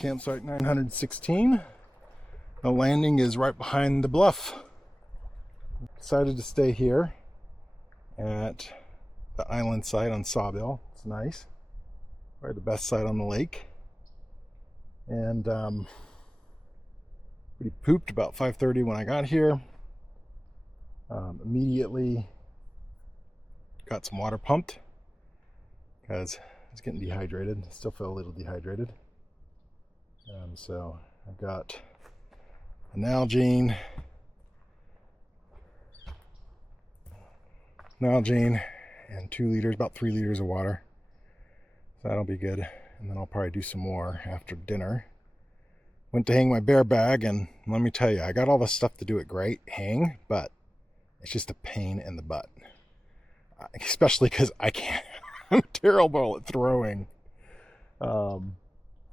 Campsite 916. The landing is right behind the bluff. Decided to stay here at the island site on Sawbill. It's nice. Probably the best site on the lake. And pretty pooped about 5:30 when I got here. Immediately got some water pumped because I was getting dehydrated. Still feel a little dehydrated. So I've got an Nalgene and 2 liters, about 3 liters of water. So that'll be good. And then I'll probably do some more after dinner. Went to hang my bear bag, and let me tell you, I got all the stuff to do it great, hang, but it's just a pain in the butt. Especially because I can't. I'm terrible at throwing.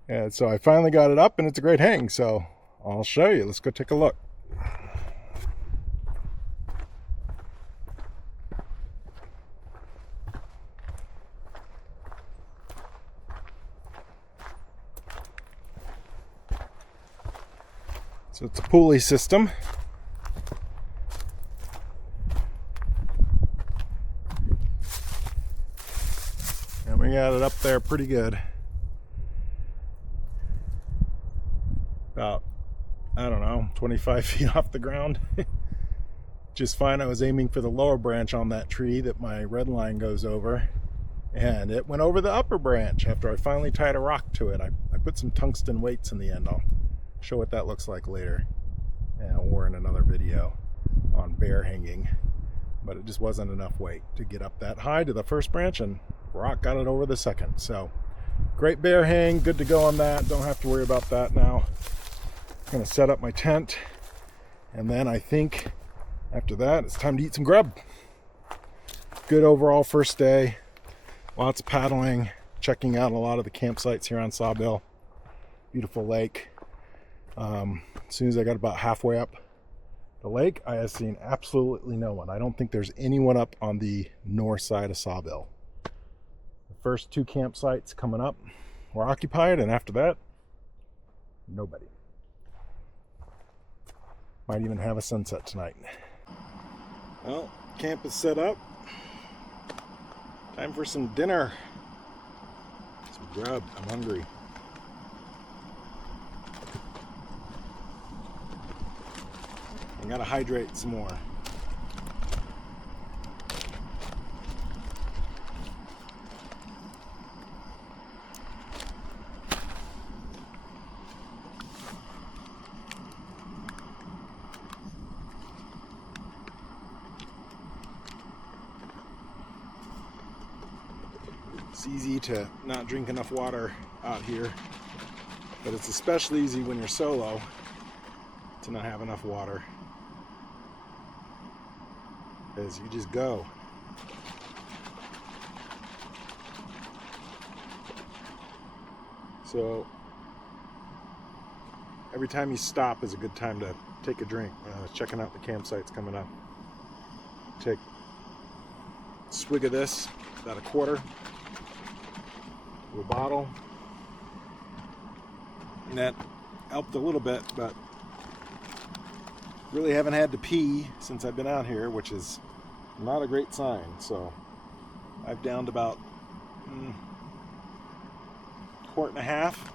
And so I finally got it up, and it's a great hang. So I'll show you. Let's go take a look. So it's a pulley system. And we got it up there pretty good. About, I don't know, 25 feet off the ground. Just fine. I was aiming for the lower branch on that tree that my red line goes over. And it went over the upper branch after I finally tied a rock to it. I put some tungsten weights in the end. I'll show what that looks like later, or in another video on bear hanging. But it just wasn't enough weight to get up that high to the first branch, and rock got it over the second. So great bear hang, good to go on that. Don't have to worry about that now. I'm gonna set up my tent, and then I think after that it's time to eat some grub. Good overall first day. Lots of paddling, checking out a lot of the campsites here on Sawbill. Beautiful lake. As soon as I got about halfway up the lake, I have seen absolutely no one. I don't think there's anyone up on the north side of Sawbill. The first 2 campsites coming up were occupied, and after that, nobody. Might even have a sunset tonight. Well, camp is set up. Time for some dinner. Some grub. I'm hungry. I gotta hydrate some more. It's easy to not drink enough water out here, but it's especially easy when you're solo to not have enough water. Because you just go. So every time you stop is a good time to take a drink. Checking out the campsites coming up. Take a swig of this, about a quarter of a bottle. And that helped a little bit, but really haven't had to pee since I've been out here, which is not a great sign. So I've downed about a quart and a half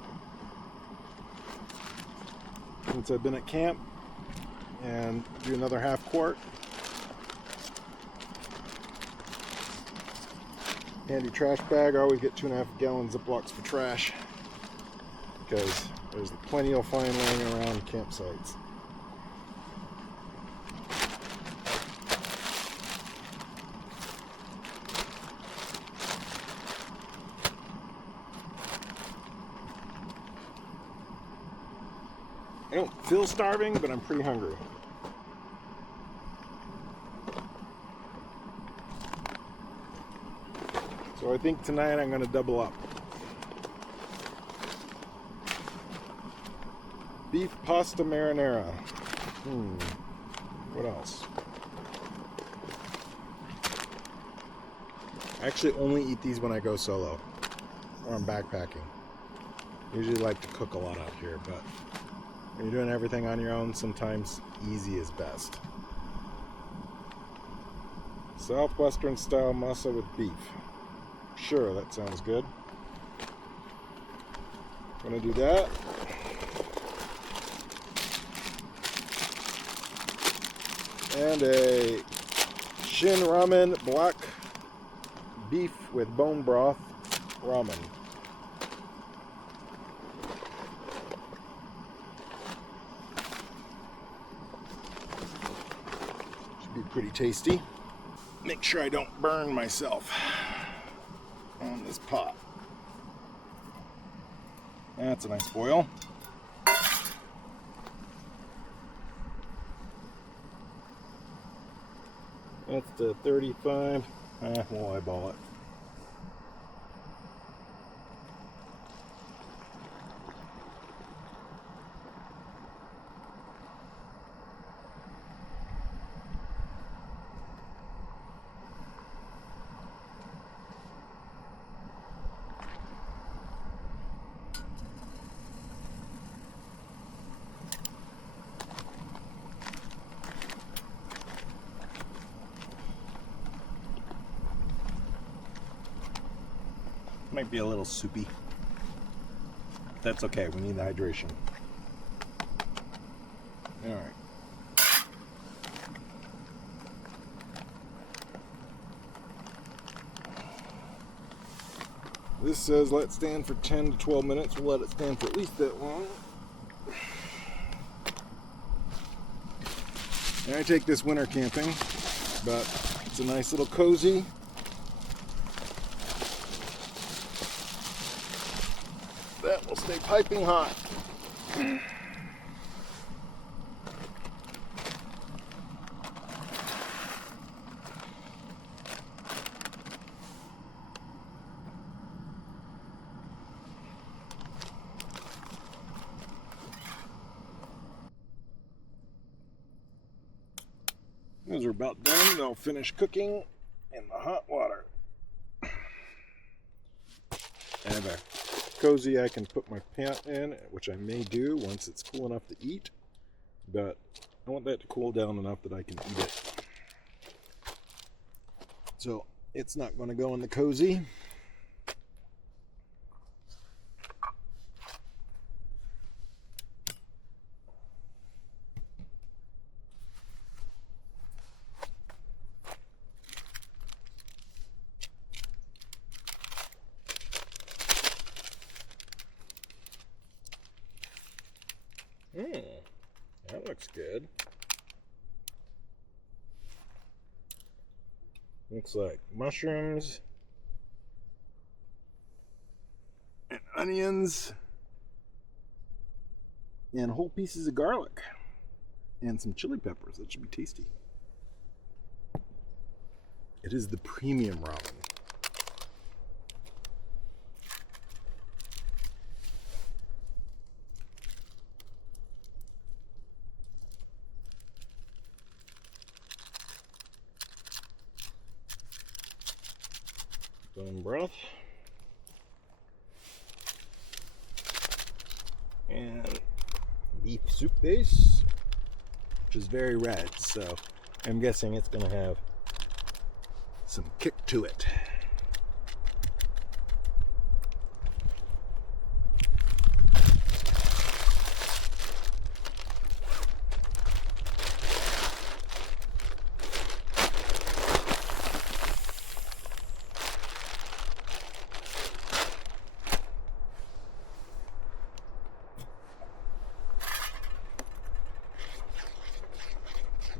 since I've been at camp, and do another half quart. Handy trash bag. I always get 2.5 gallon Ziplocs for trash because there's plenty of fine laying around campsites. I don't feel starving, but I'm pretty hungry. So I think tonight I'm going to double up. Beef pasta marinara. What else? I actually only eat these when I go solo or I'm backpacking. Usually like to cook a lot out here, but when you're doing everything on your own, sometimes easy is best. Southwestern style masa with beef. Sure, that sounds good. I'm gonna do that. And a shin ramen black beef with bone broth ramen. Should be pretty tasty. Make sure I don't burn myself on this pot. That's a nice boil. That's the 35. We'll eyeball it. Might be a little soupy. That's okay, we need the hydration. Alright. This says let it stand for 10 to 12 minutes. We'll let it stand for at least that long. And I take this winter camping, but it's a nice little cozy. That will stay piping hot. Those are about done. They'll finish cooking in the hot water. I have a cozy I can put my pat in, which I may do once it's cool enough to eat, but I want that to cool down enough that I can eat it. So it's not going to go in the cozy. That looks good. Looks like mushrooms and onions and whole pieces of garlic and some chili peppers. That should be tasty. It is the premium ramen. Bone broth and beef soup base, which is very red, so I'm guessing it's going to have some kick to it.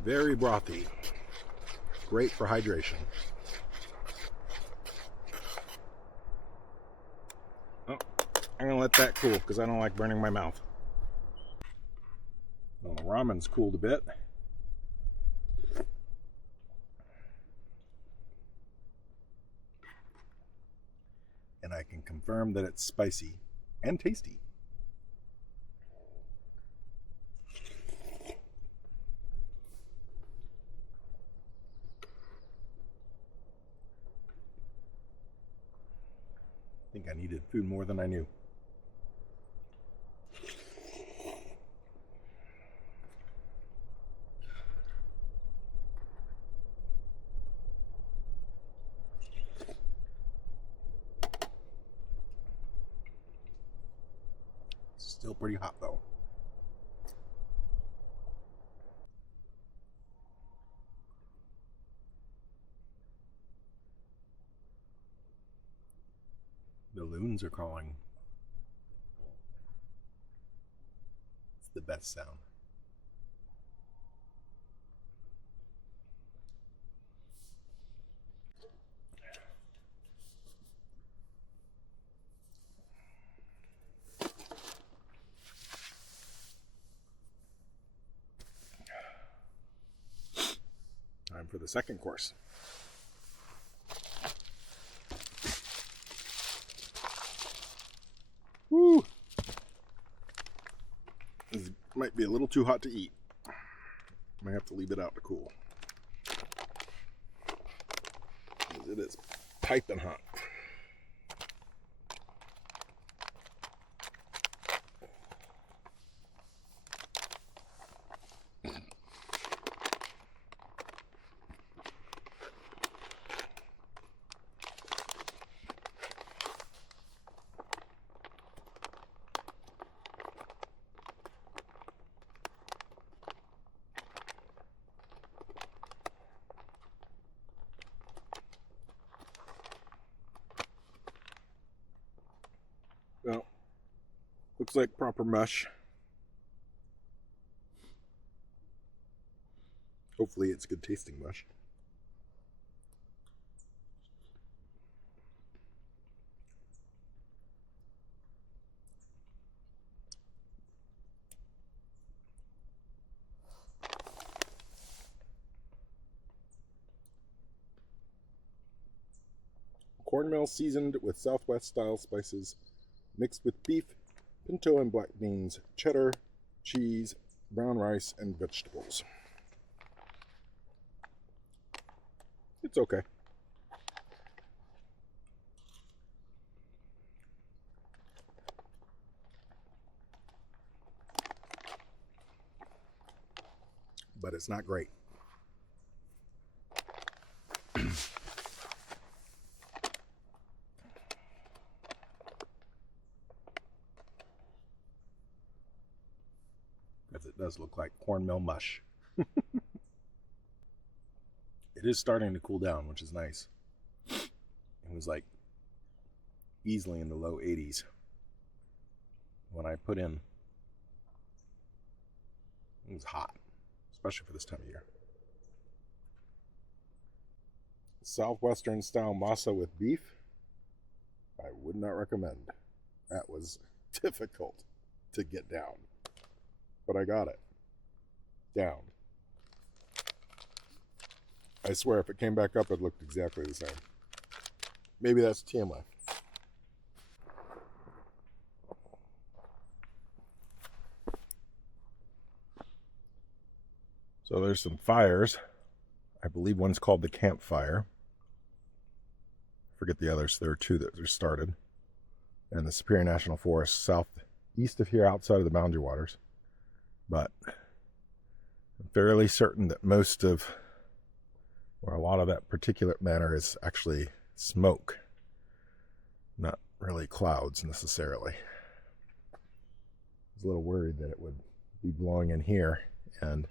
Very brothy. Great for hydration. Oh, I'm going to let that cool because I don't like burning my mouth. Well, the ramen's cooled a bit. And I can confirm that it's spicy and tasty. I think I needed food more than I knew. Still pretty hot though. The loons are calling. It's the best sound. Time for the second course. Woo! This might be a little too hot to eat. Might have to leave it out to cool. It is piping hot. Well, looks like proper mush. Hopefully it's good tasting mush. Cornmeal seasoned with Southwest style spices, mixed with beef, pinto and black beans, cheddar, cheese, brown rice, and vegetables. It's okay. But it's not great. Because it does look like cornmeal mush. It is starting to cool down, which is nice. It was like easily in the low 80s when I put in. It was hot, especially for this time of year. Southwestern style masa with beef, I would not recommend. That was difficult to get down, but I got it down. I swear if it came back up, it looked exactly the same. Maybe that's TMI. So there's some fires. I believe one's called the campfire. I forget the others. There are two that are started. And the Superior National Forest southeast of here, outside of the boundary waters. But I'm fairly certain that most of, or a lot of that particulate matter is actually smoke, not really clouds necessarily. I was a little worried that it would be blowing in here, and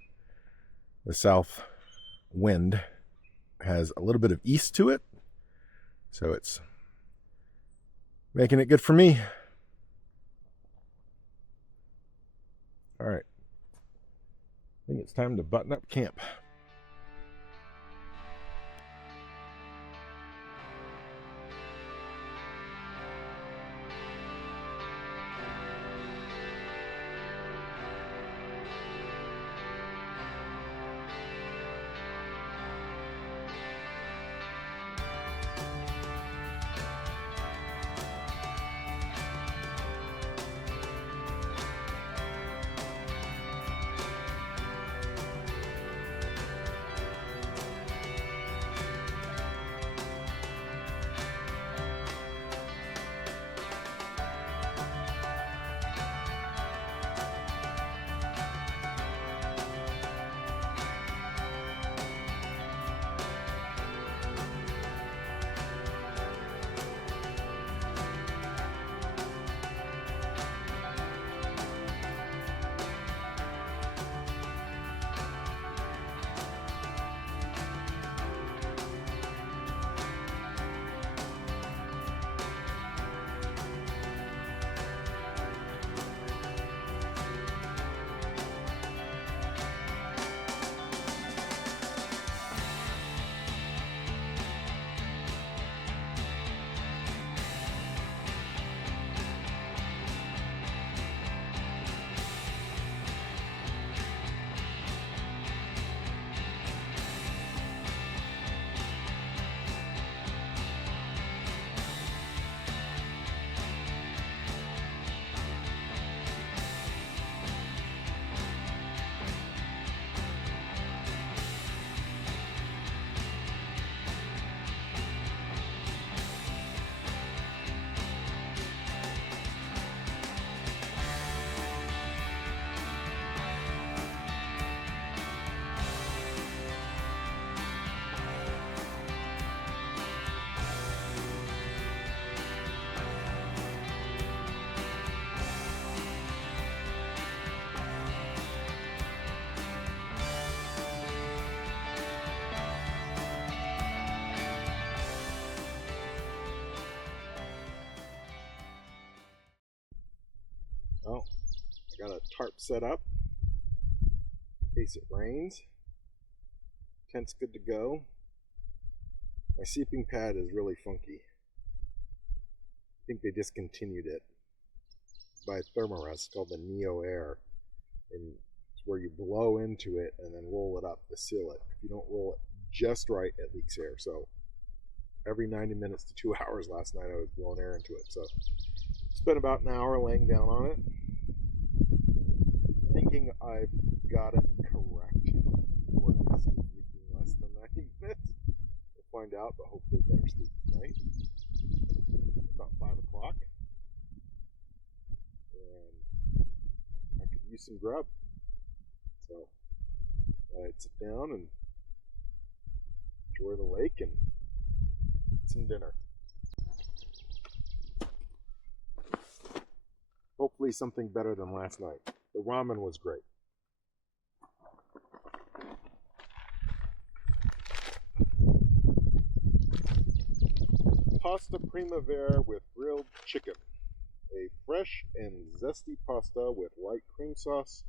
the south wind has a little bit of east to it, so it's making it good for me. All right, I think it's time to button up camp. tarp set up in case it rains. Tent's good to go. My sleeping pad is really funky. I think they discontinued it by Thermarest, called the Neo Air, and it's where you blow into it and then roll it up to seal it. If you don't roll it just right, it leaks air. So every 90 minutes to 2 hours last night I was blowing air into it. So spent about an hour laying down on it, thinking I've got it correct, or at least it's leaking less than 90 minutes. We'll find out, but hopefully better sleep tonight. About 5 o'clock, and I could use some grub. So I'd sit down and enjoy the lake and eat some dinner. Hopefully something better than last night. The ramen was great. Pasta primavera with grilled chicken. A fresh and zesty pasta with light cream sauce,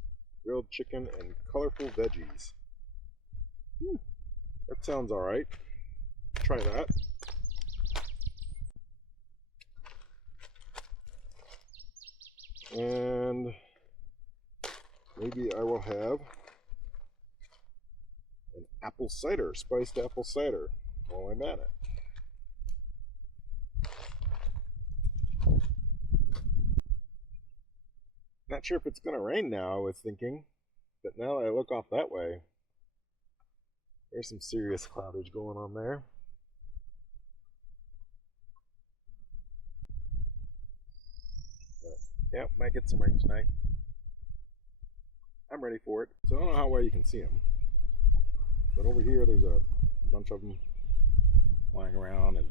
grilled chicken, and colorful veggies. That sounds alright. Try that. And maybe I will have an apple cider, spiced apple cider, while I'm at it. Not sure if it's going to rain now, I was thinking, but now that I look off that way, there's some serious cloudage going on there. But, yeah, might get some rain tonight. I'm ready for it. So I don't know how well you can see them, but over here there's a bunch of them flying around, and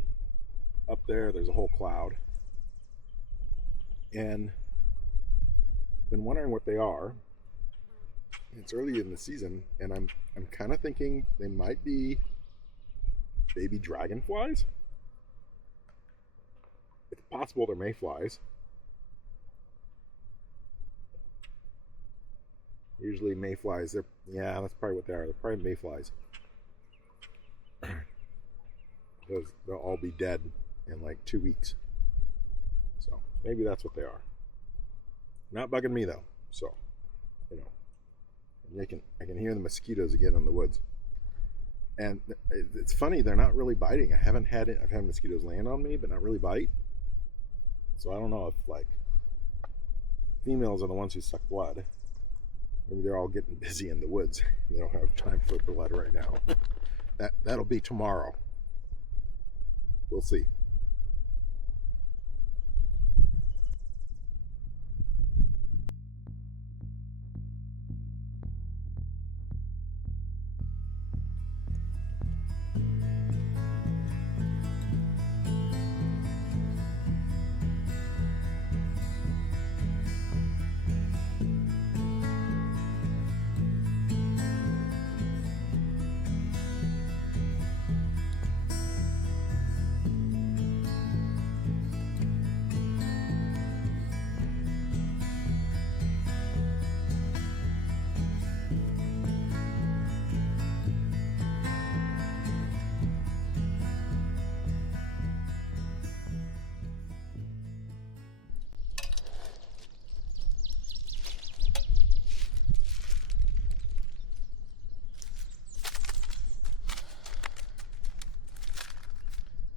up there there's a whole cloud. And been wondering what they are. It's early in the season, and I'm kind of thinking they might be baby dragonflies. It's possible they're mayflies. Usually mayflies, yeah, that's probably what they are. They're probably mayflies. They'll all be dead in like 2 weeks. So maybe that's what they are. Not bugging me though, so you know. And I can hear the mosquitoes again in the woods, and it's funny, they're not really biting. I've had mosquitoes land on me, but not really bite. So I don't know if like females are the ones who suck blood. Maybe they're all getting busy in the woods. They don't have time for blood right now. That'll be tomorrow. We'll see.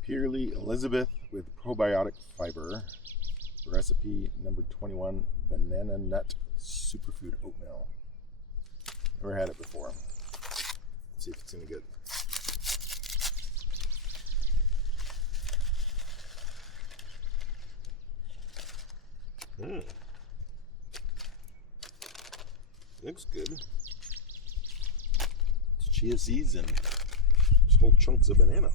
Purely Elizabeth with probiotic fiber. Recipe number 21, banana nut superfood oatmeal. Never had it before. Let's see if it's any good. Looks good. It's chia seeds and just whole chunks of banana.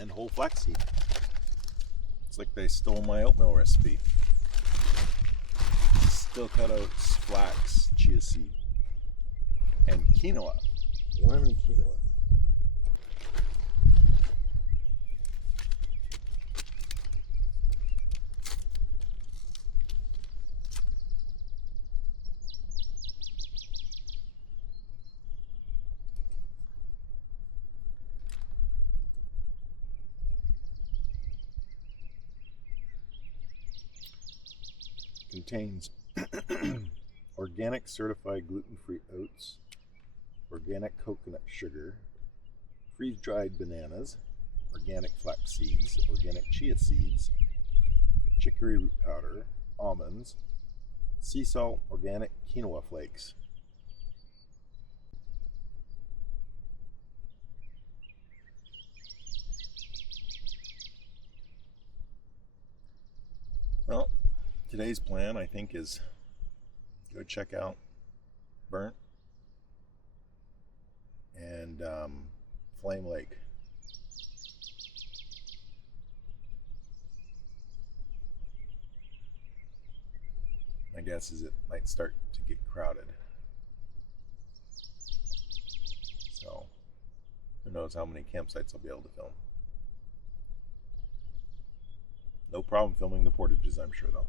and whole flaxseed. It's like they stole my oatmeal recipe. Still cut oats, flax, chia seed, and quinoa. I don't have any quinoa. Contains organic certified gluten-free oats, organic coconut sugar, freeze-dried bananas, organic flax seeds, organic chia seeds, chicory root powder, almonds, sea salt, organic quinoa flakes. Well, today's plan, I think, is go check out Burnt and Flame Lake. My guess is it might start to get crowded. So, who knows how many campsites I'll be able to film. No problem filming the portages, I'm sure, though.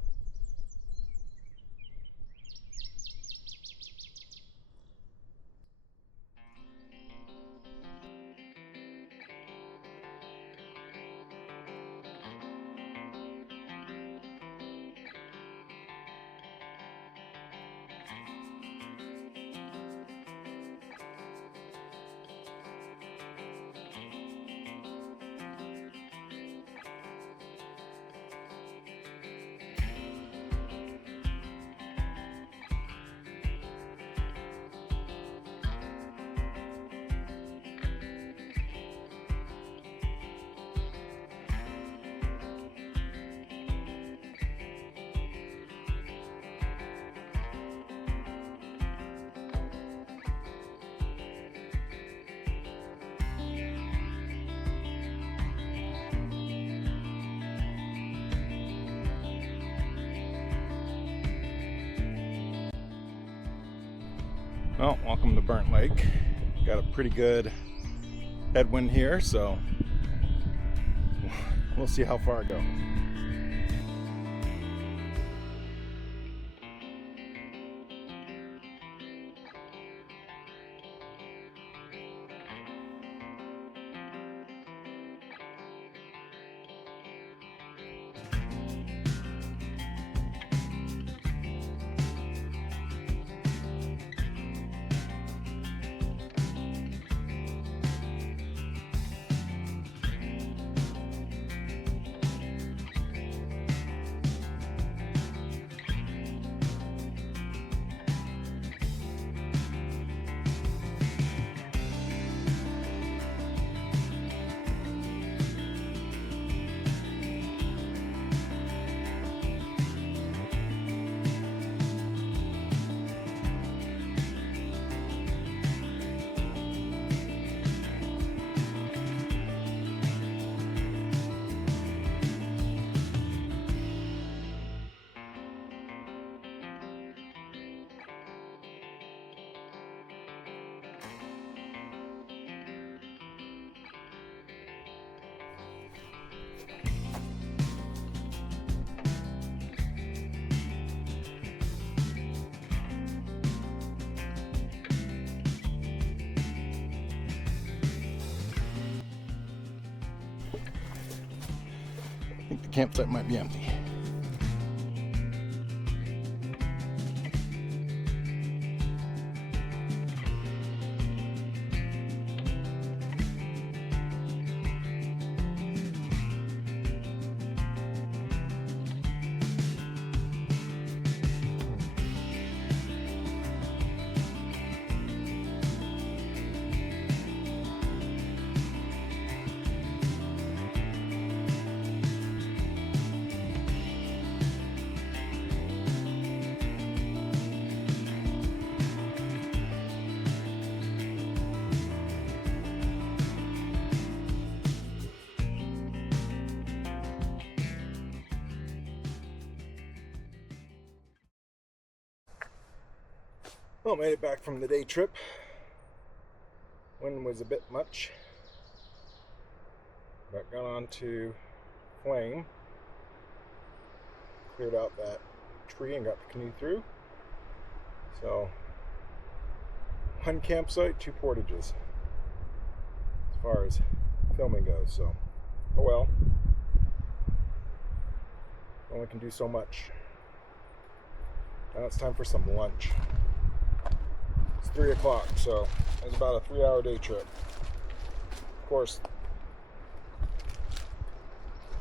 Well, welcome to Burnt Lake. Got a pretty good headwind here, so we'll see how far it goes. I think the campsite might be empty. Well, made it back from the day trip. Wind was a bit much, but got on to Flame, cleared out that tree and got the canoe through. So, one campsite, 2 portages, as far as filming goes. So, oh well, only can do so much. Now it's time for some lunch. It's 3 o'clock, so it's about a 3-hour day trip. Of course,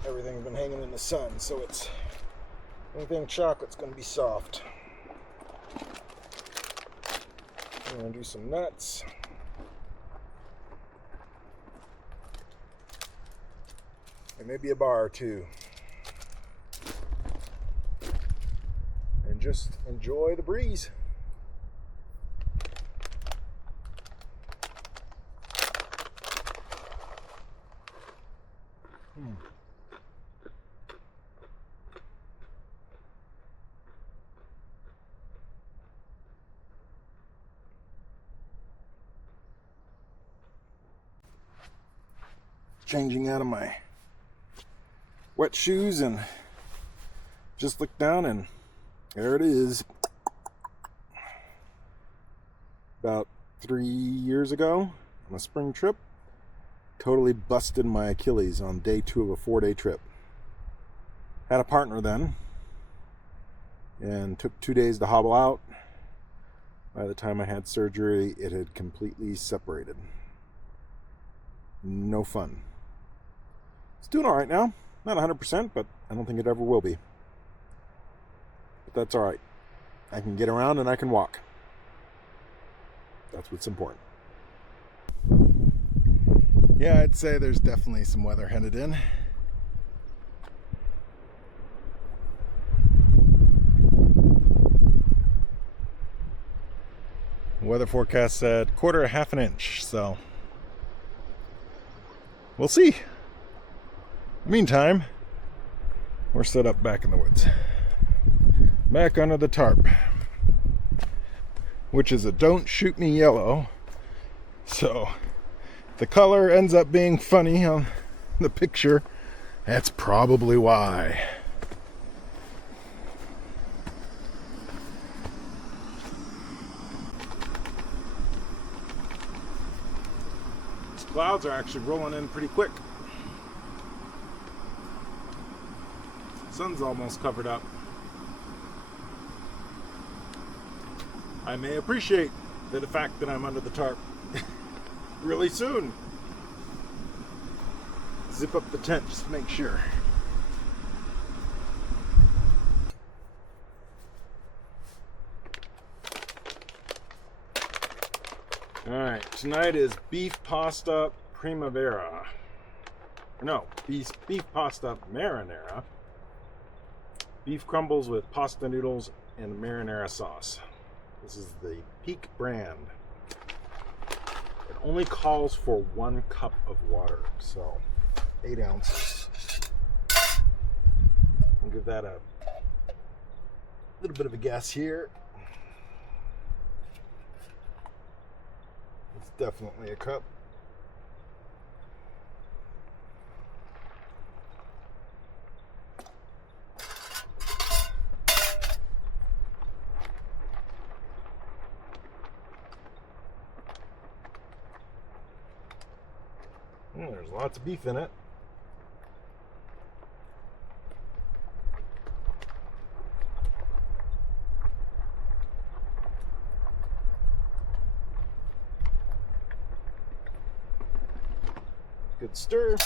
everything's been hanging in the sun, so it's anything chocolate's going to be soft. I'm going to do some nuts. And maybe a bar or two. And just enjoy the breeze. Changing out of my wet shoes and just looked down and there it is. About 3 years ago on a spring trip, totally busted my Achilles on day 2 of a 4-day trip. Had a partner then and took 2 days to hobble out. By the time I had surgery, it had completely separated. No fun. It's doing all right now. Not 100%, but I don't think it ever will be. But that's all right. I can get around and I can walk. That's what's important. Yeah, I'd say there's definitely some weather headed in. Weather forecast said 1/4 to 1/2 inch, so we'll see. Meantime, we're set up back in the woods. Back under the tarp, which is a don't shoot me yellow. So the color ends up being funny on the picture. That's probably why. These clouds are actually rolling in pretty quick. Sun's almost covered up. I may appreciate the fact that I'm under the tarp really soon. Zip up the tent just to make sure. Alright, tonight is beef pasta primavera. No, beef pasta marinara. Beef crumbles with pasta noodles and marinara sauce. This is the Peak brand. It only calls for 1 cup of water, so 8 ounces. I'll give that a little bit of a guess here. It's definitely a cup. There's lots of beef in it. Good stir.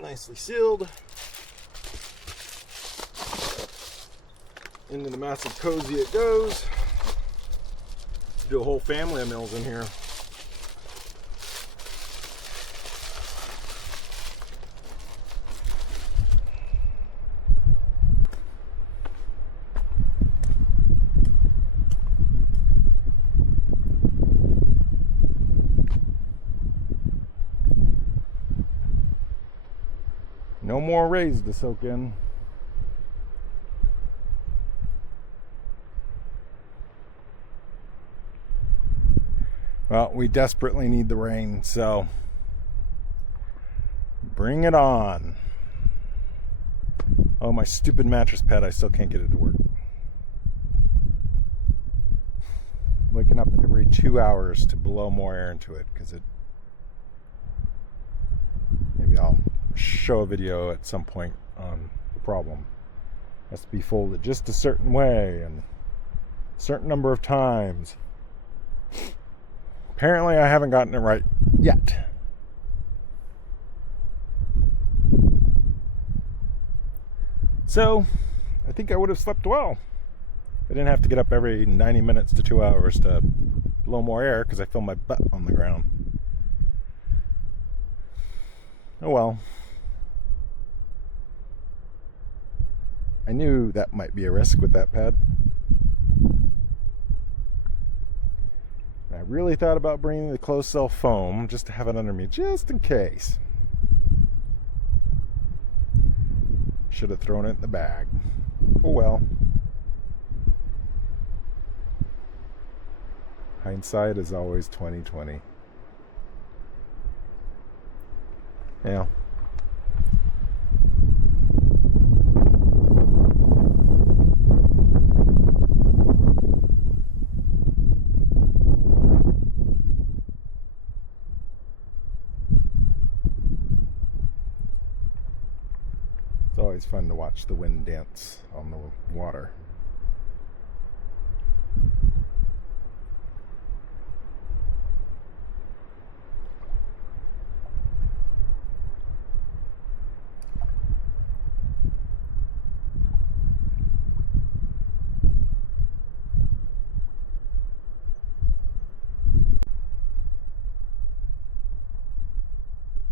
Nicely sealed. Into the massive cozy it goes. Do a whole family of meals in here. more rays to soak in. Well, we desperately need the rain, so bring it on. Oh, my stupid mattress pad, I still can't get it to work. Waking up every 2 hours to blow more air into it, because maybe I'll show a video at some point on the problem. It has to be folded just a certain way and a certain number of times. Apparently I haven't gotten it right yet. So, I think I would have slept well. I didn't have to get up every 90 minutes to 2 hours to blow more air because I feel my butt on the ground. Oh well. I knew that might be a risk with that pad. I really thought about bringing the closed cell foam just to have it under me, just in case. Should have thrown it in the bag. Oh well. Hindsight is always 20/20. Yeah. It's always fun to watch the wind dance on the water.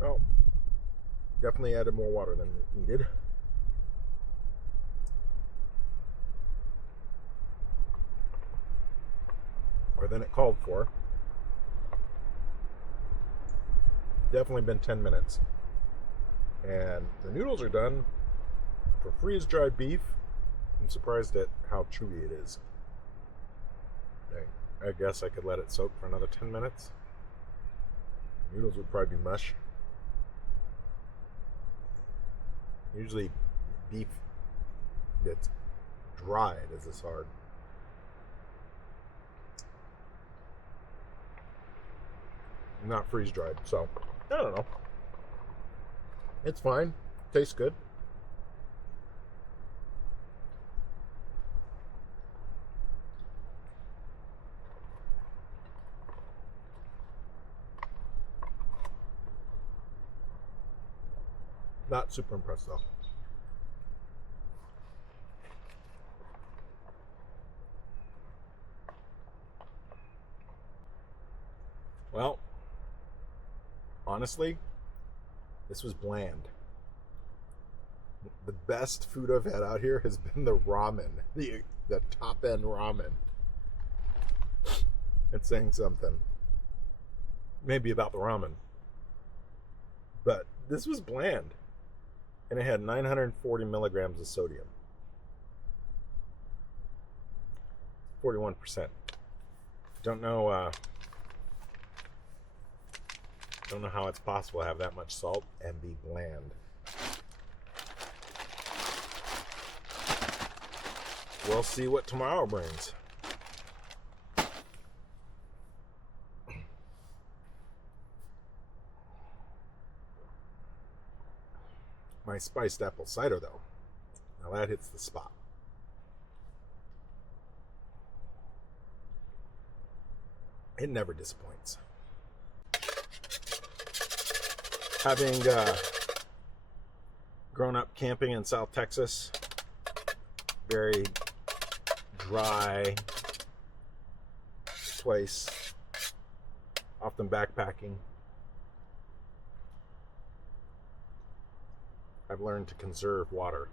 Well, definitely added more water than needed. Or than it called for. Definitely been 10 minutes. And the noodles are done. For freeze-dried beef, I'm surprised at how chewy it is. I guess I could let it soak for another 10 minutes. Noodles would probably be mush. Usually beef that's dried is this hard. Not freeze-dried, so I don't know. It's fine. Tastes good. Not super impressed though. Well, honestly, this was bland. The best food I've had out here has been the ramen, the top end ramen. It's saying something. Maybe about the ramen. But this was bland. And it had 940 milligrams of sodium. 41%. Don't know how it's possible to have that much salt and be bland. We'll see what tomorrow brings. My spiced apple cider, though. Now that hits the spot. It never disappoints. Having grown up camping in South Texas, very dry place, often backpacking, I've learned to conserve water.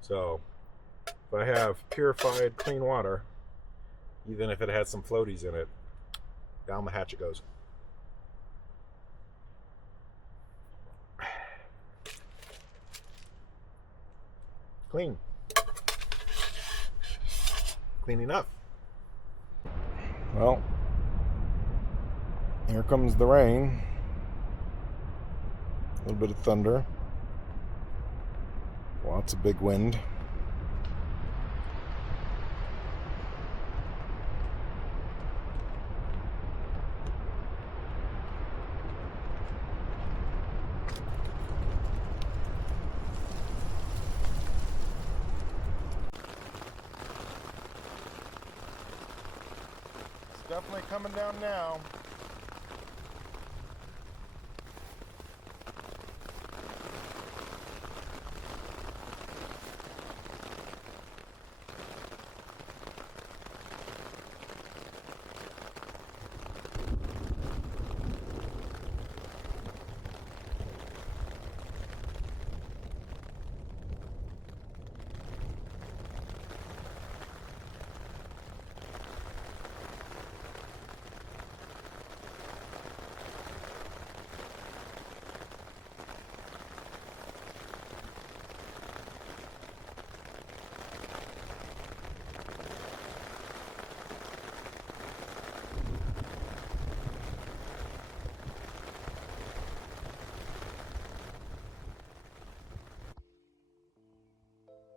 So if I have purified, clean water, even if it has some floaties in it, down the hatch it goes. clean. Clean enough. Well, here comes the rain. A little bit of thunder. Lots of big wind. It's definitely coming down now.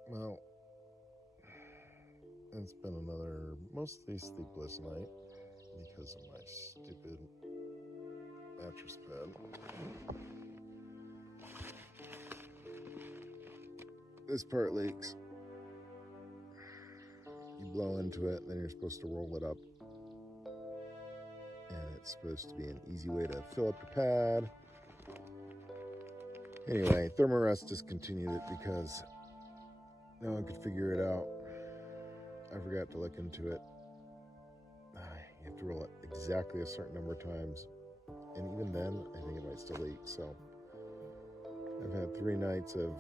Well, it's been another mostly sleepless night because of my stupid mattress pad. This part leaks. You blow into it, and then you're supposed to roll it up. And it's supposed to be an easy way to fill up your pad. Anyway, Thermarest discontinued it because no one could figure it out. I forgot to look into it. You have to roll it exactly a certain number of times. And even then, I think it might still leak. So I've had 3 nights of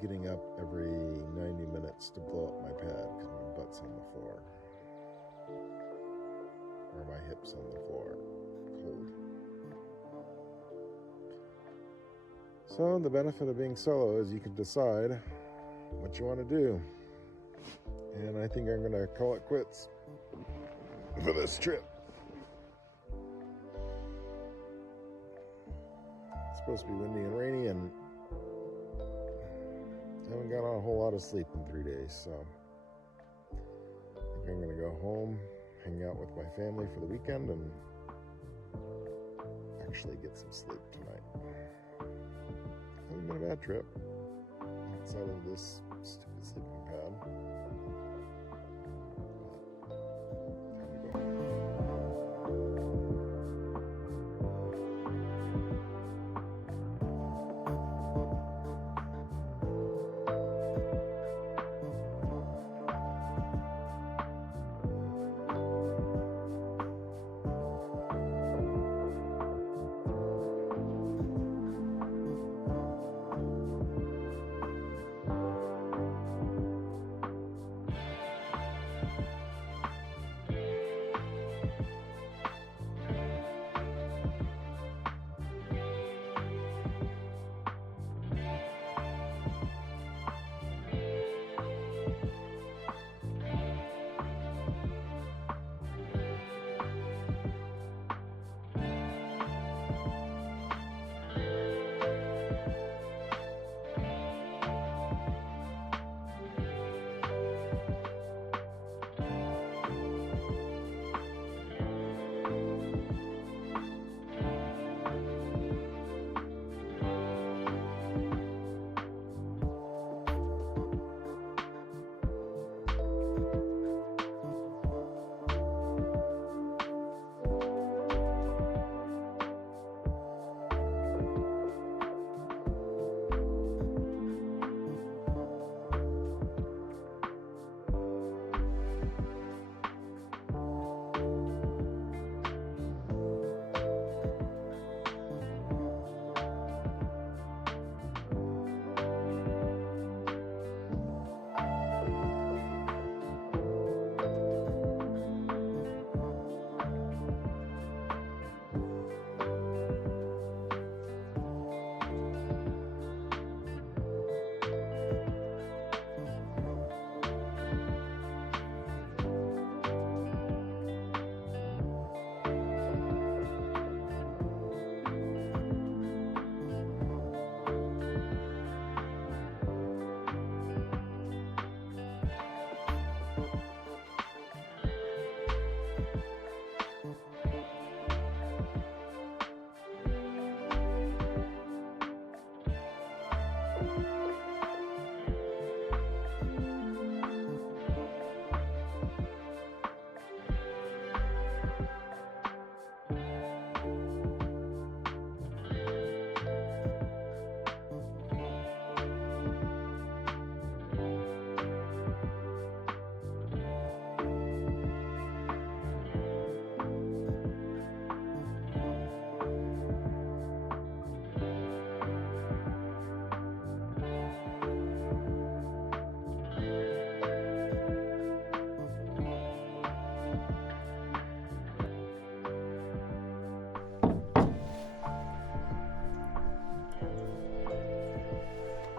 getting up every 90 minutes to blow up my pad because my butt's on the floor. Or my hips on the floor. Cold. So the benefit of being solo is you can decide what you want to do. And I think I'm going to call it quits for this trip. It's supposed to be windy and rainy, and I haven't got a whole lot of sleep in 3 days, so I think I'm going to go home, hang out with my family for the weekend, and actually get some sleep tonight. Hasn't been a bad trip outside of this stupid sleeping pad.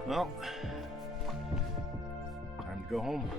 Well, time to go home.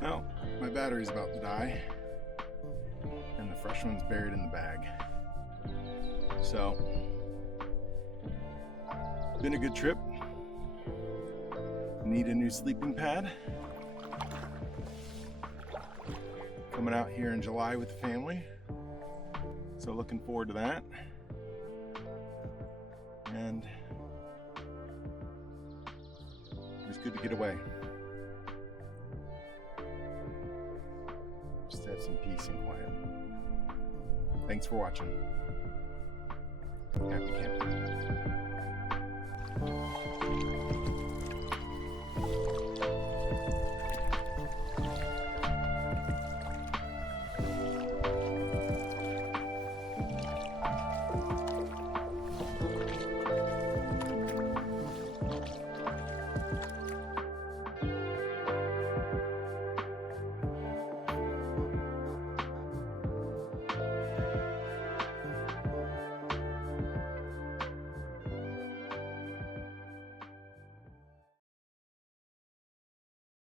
Well, my battery's about to die, and the fresh one's buried in the bag. So, been a good trip. Need a new sleeping pad. Coming out here in July with the family, so looking forward to that. And it was good to get away. Just have some peace and quiet. Thanks for watching. Happy camping.